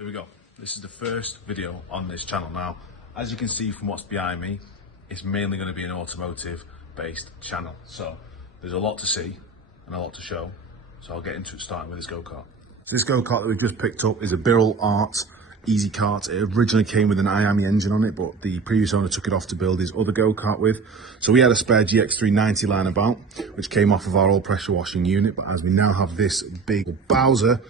Here we go. This is the first video on this channel. Now, as you can see from what's behind me, it's mainly going to be an automotive based channel. So there's a lot to see and a lot to show. So I'll get into it starting with this go-kart. So this go-kart that we've just picked up is a Birrell Art Easy Kart. It originally came with an Miami engine on it, but the previous owner took it off to build his other go-kart with. So we had a spare GX390 line about, which came off of our old pressure washing unit. But as we now have this big Bowser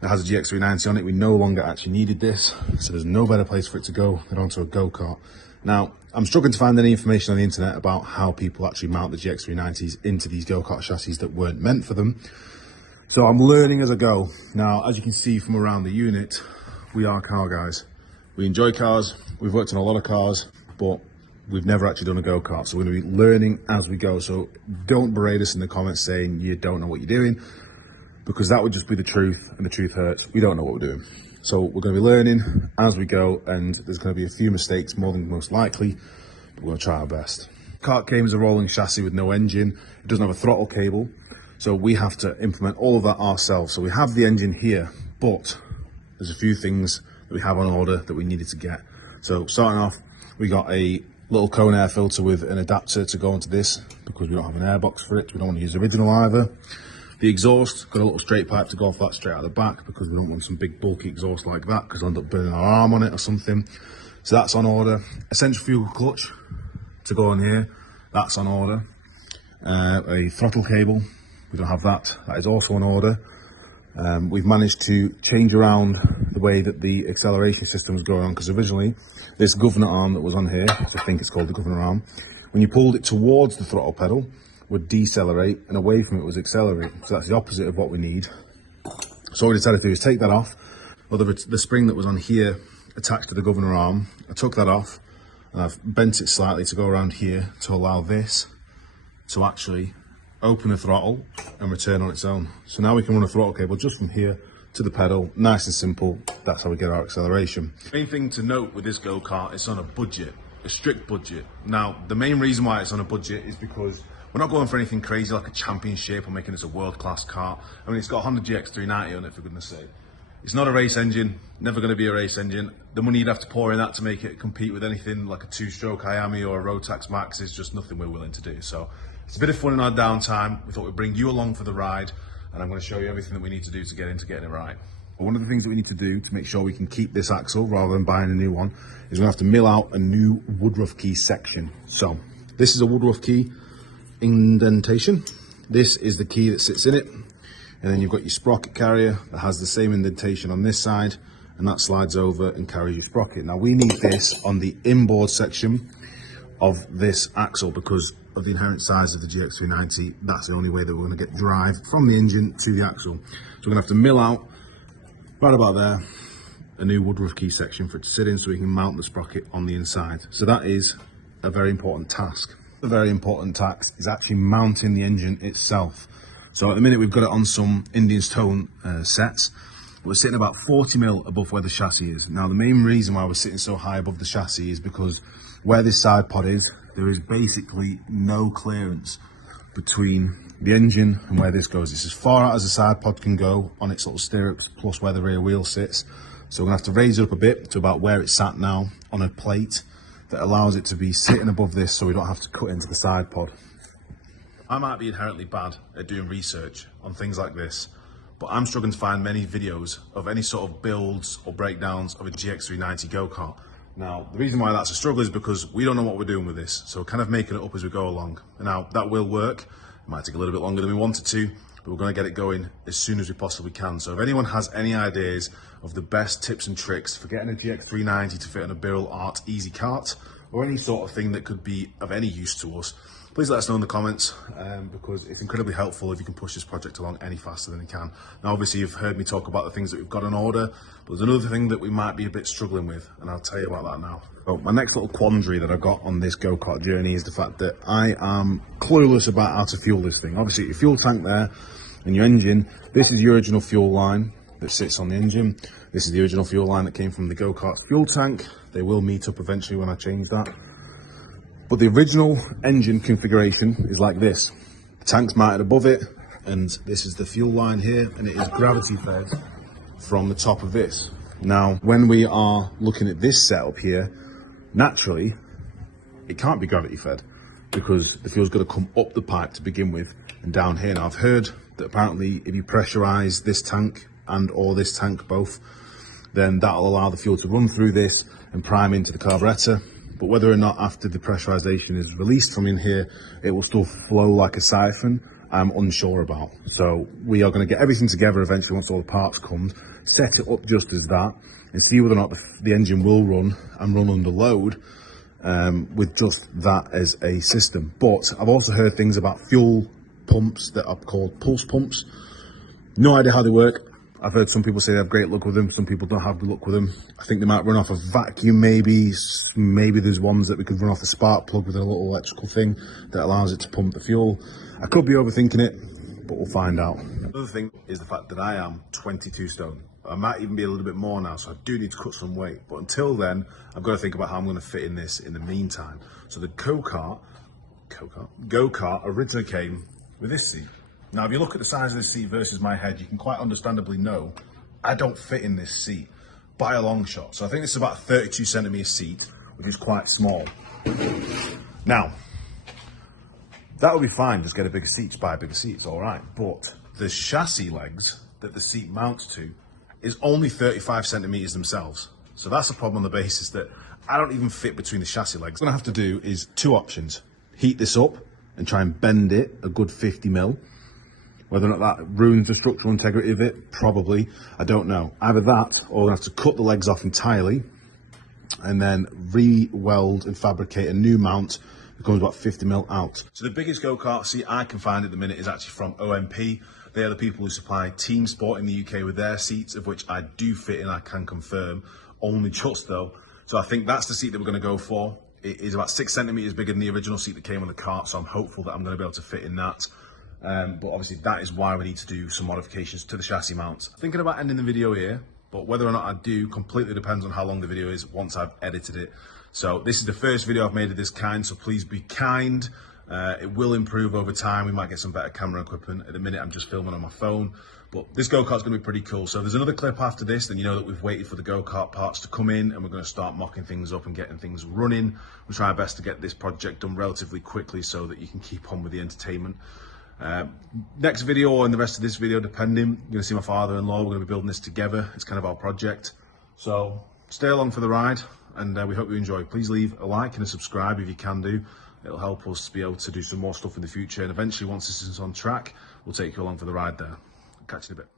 that has a GX390 on it, we no longer actually needed this. So there's no better place for it to go than onto a go-kart. Now, I'm struggling to find any information on the internet about how people actually mount the GX390s into these go-kart chassis that weren't meant for them. So I'm learning as I go. Now, as you can see from around the unit, we are car guys. We enjoy cars, we've worked on a lot of cars, but we've never actually done a go-kart. So we're gonna be learning as we go. So don't berate us in the comments saying you don't know what you're doing, because that would just be the truth, and the truth hurts. We don't know what we're doing. So we're gonna be learning as we go, and there's gonna be a few mistakes, more than most likely, but we're gonna try our best. The kart came as a rolling chassis with no engine. It doesn't have a throttle cable. So we have to implement all of that ourselves. So we have the engine here, but there's a few things that we have on order that we needed to get. So starting off, we got a little cone air filter with an adapter to go into this because we don't have an airbox for it. We don't want to use the original either. The exhaust, got a little straight pipe to go off that straight out of the back because we don't want some big bulky exhaust like that because I'll end up burning our arm on it or something. So that's on order. A centrifugal clutch to go on here, that's on order. A throttle cable, we don't have that, that is also on order. We've managed to change around the way that the acceleration system was going on, because originally this governor arm that was on here, I think it's called the governor arm, when you pulled it towards the throttle pedal would decelerate and away from it was accelerate. So that's the opposite of what we need. So what we decided to do is take that off. Well, the spring that was on here attached to the governor arm, I took that off and I've bent it slightly to go around here to allow this to actually open the throttle and return on its own. So now we can run a throttle cable just from here to the pedal, nice and simple. That's how we get our acceleration. Main thing to note with this go-kart, it's on a budget, a strict budget. Now, the main reason why it's on a budget is because we're not going for anything crazy like a championship or making this a world-class car. I mean, it's got a Honda GX390 on it, for goodness sake. It's not a race engine, never going to be a race engine. The money you'd have to pour in that to make it compete with anything like a two-stroke Miami or a Rotax Max is just nothing we're willing to do. So it's a bit of fun in our downtime. We thought we'd bring you along for the ride, and I'm going to show you everything that we need to do to get into getting it right. But one of the things that we need to do to make sure we can keep this axle rather than buying a new one is we have to mill out a new woodruff key section. So this is a woodruff key indentation. This is the key that sits in it, and then you've got your sprocket carrier that has the same indentation on this side, and that slides over and carries your sprocket. Now we need this on the inboard section of this axle because of the inherent size of the GX390. That's the only way that we're going to get drive from the engine to the axle. So we're going to have to mill out right about there a new woodruff key section for it to sit in so we can mount the sprocket on the inside. So that is a very important task. A very important task is actually mounting the engine itself. So at the minute we've got it on some Indian Stone sets. We're sitting about 40 mil above where the chassis is. Now the main reason why we're sitting so high above the chassis is because where this side pod is, there is basically no clearance between the engine and where this goes. It's as far out as the side pod can go on its little stirrups, plus where the rear wheel sits. So we're gonna have to raise it up a bit to about where it's sat now on a plate that allows it to be sitting above this so we don't have to cut into the side pod. I might be inherently bad at doing research on things like this, but I'm struggling to find many videos of any sort of builds or breakdowns of a GX390 go-kart. Now, the reason why that's a struggle is because we don't know what we're doing with this, so we're kind of making it up as we go along. Now, that will work. It might take a little bit longer than we wanted to, but we're going to get it going as soon as we possibly can. So if anyone has any ideas of the best tips and tricks for getting a GX390 to fit on a Birrell Art Easy Kart, or any sort of thing that could be of any use to us, please let us know in the comments, because it's incredibly helpful if you can push this project along any faster than you can. Now, obviously, you've heard me talk about the things that we've got on order, but there's another thing that we might be a bit struggling with, and I'll tell you about that now. So my next little quandary that I've got on this go-kart journey is the fact that I am clueless about how to fuel this thing. Obviously, your fuel tank there and your engine, this is the original fuel line that sits on the engine. This is the original fuel line that came from the go-kart fuel tank. They will meet up eventually when I change that. But the original engine configuration is like this. The tank's mounted above it, and this is the fuel line here, and it is gravity fed from the top of this. Now, when we are looking at this setup here, naturally, it can't be gravity fed because the fuel's got to come up the pipe to begin with and down here. Now, I've heard that apparently if you pressurize this tank and or this tank both, then that'll allow the fuel to run through this and prime into the carburetor. But whether or not after the pressurization is released from in here, it will still flow like a siphon, I'm unsure about. So we are going to get everything together eventually once all the parts come, set it up just as that, and see whether or not the engine will run and run under load with just that as a system. But I've also heard things about fuel pumps that are called pulse pumps. No idea how they work. I've heard some people say they have great luck with them. Some people don't have good luck with them. I think they might run off a vacuum maybe. Maybe there's ones that we could run off a spark plug with a little electrical thing that allows it to pump the fuel. I could be overthinking it, but we'll find out. Another thing is the fact that I am 22 stone. I might even be a little bit more now, so I do need to cut some weight. But until then, I've got to think about how I'm going to fit in this in the meantime. So the go-kart originally came with this seat. Now, if you look at the size of this seat versus my head, you can quite understandably know I don't fit in this seat by a long shot. So I think this is about a 32 centimeter seat, which is quite small. Now, that would be fine, just get a bigger seat, just buy a bigger seat, it's all right. But the chassis legs that the seat mounts to is only 35 centimeters themselves. So that's a problem on the basis that I don't even fit between the chassis legs. What I have to do is two options. Heat this up and try and bend it a good 50 mil. Whether or not that ruins the structural integrity of it, probably, I don't know. Either that, or I have to cut the legs off entirely and then re-weld and fabricate a new mount that comes about 50 mil out. So the biggest go-kart seat I can find at the minute is actually from OMP. They are the people who supply Team Sport in the UK with their seats, of which I do fit in, I can confirm, only just though. So I think that's the seat that we're going to go for. It is about 6 centimeters bigger than the original seat that came on the kart, so I'm hopeful that I'm going to be able to fit in that. But obviously that is why we need to do some modifications to the chassis mounts. Thinking about ending the video here, but whether or not I do completely depends on how long the video is once I've edited it. So this is the first video I've made of this kind, so please be kind. It will improve over time. We might get some better camera equipment. At the minute I'm just filming on my phone, but this go-kart's gonna be pretty cool. So if there's another clip after this, then you know that we've waited for the go-kart parts to come in and we're gonna start mocking things up and getting things running. We'll try our best to get this project done relatively quickly so that you can keep on with the entertainment. Next video and the rest of this video, depending, you're going to see my father-in-law. We're going to be building this together. It's kind of our project. So stay along for the ride and we hope you enjoy. Please leave a like and a subscribe if you can do. It'll help us be able to do some more stuff in the future. And eventually, once this is on track, we'll take you along for the ride there. Catch you in a bit.